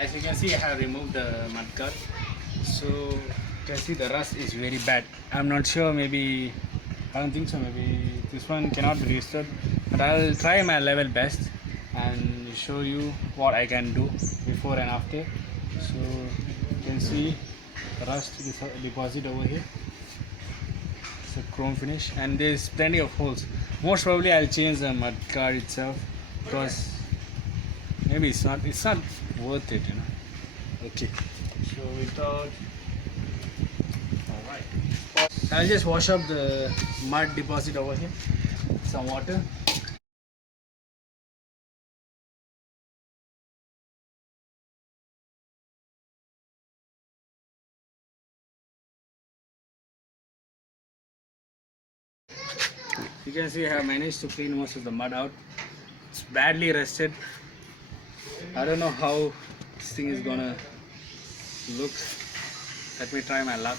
As you can see, I have removed the mudguard. So you can see the rust is very bad. I'm not sure, maybe I don't think so, maybe this one cannot be restored, but I'll try my level best and show you what I can do before and after. So you can see the rust deposit over here. It's a chrome finish and there's plenty of holes. Most probably I'll change the mudguard itself because maybe it's not worth it, Okay, so without, all right, I'll just wash up the mud deposit over here, some water. You can see I have managed to clean most of the mud out. It's badly rusted. I don't know how this thing is gonna look. Let me try my luck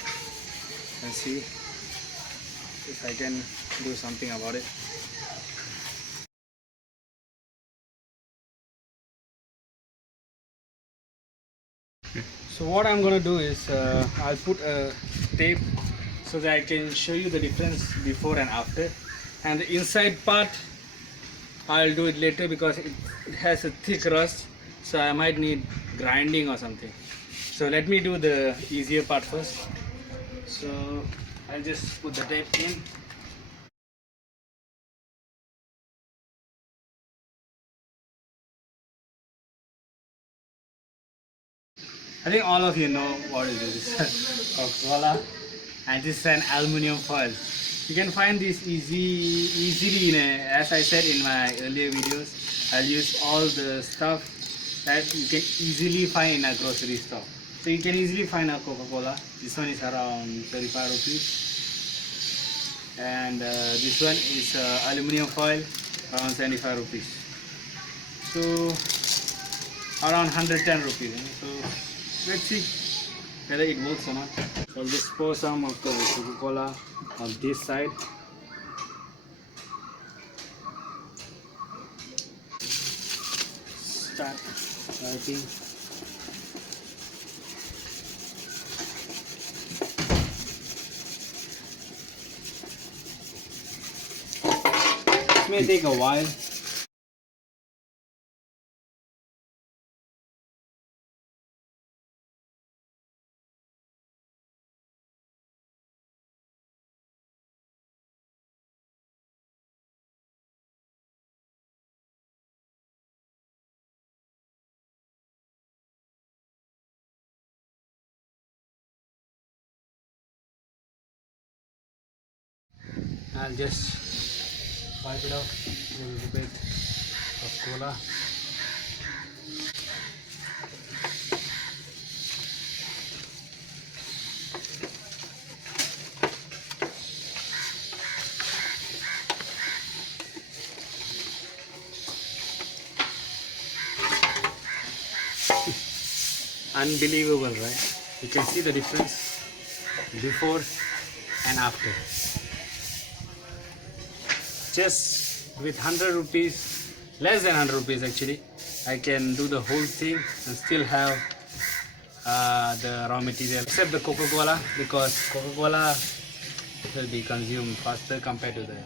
and see if I can do something about it. So what I'm gonna do is I'll put a tape so that I can show you the difference before and after, and the inside part I'll do it later because it has a thick rust, so I might need grinding or something. So let me do the easier part first. So I'll just put the tape in. I think all of you know what it is. Coca-Cola, and this is an aluminium foil. You can find this easily as I said in my earlier videos. I'll use all the stuff that you can easily find in a grocery store. So you can easily find a Coca-Cola. This one is around 35 rupees, and this one is aluminium foil, around 75 rupees. So around 110 rupees. So let's see whether it works or not. So I'll just pour some of the Coca-Cola on this side. Start writing. It may take a while. I'll just wipe it off with a little bit of cola. Unbelievable, right? You can see the difference before and after. Just with 100 rupees, less than 100 rupees actually, I can do the whole thing and still have the raw material, except the Coca-Cola, because Coca-Cola will be consumed faster compared to the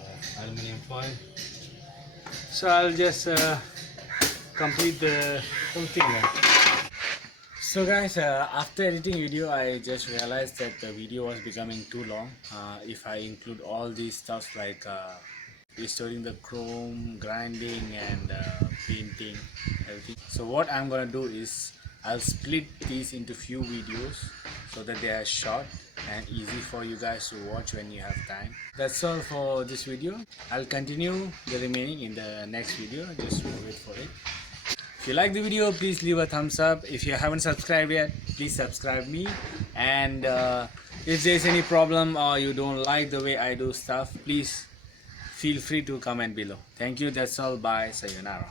aluminium foil. So I'll just complete the whole thing then. So guys, after editing video, I just realized that the video was becoming too long. If I include all these stuff like restoring the chrome, grinding and painting, everything. So what I'm gonna do is I'll split these into few videos so that they are short and easy for you guys to watch when you have time. That's all for this video. I'll continue the remaining in the next video. Just wait for it. If you like the video, please leave a thumbs up. If you haven't subscribed yet, please subscribe me. And if there's any problem or you don't like the way I do stuff, please feel free to comment below. Thank you. That's all. Bye. Sayonara.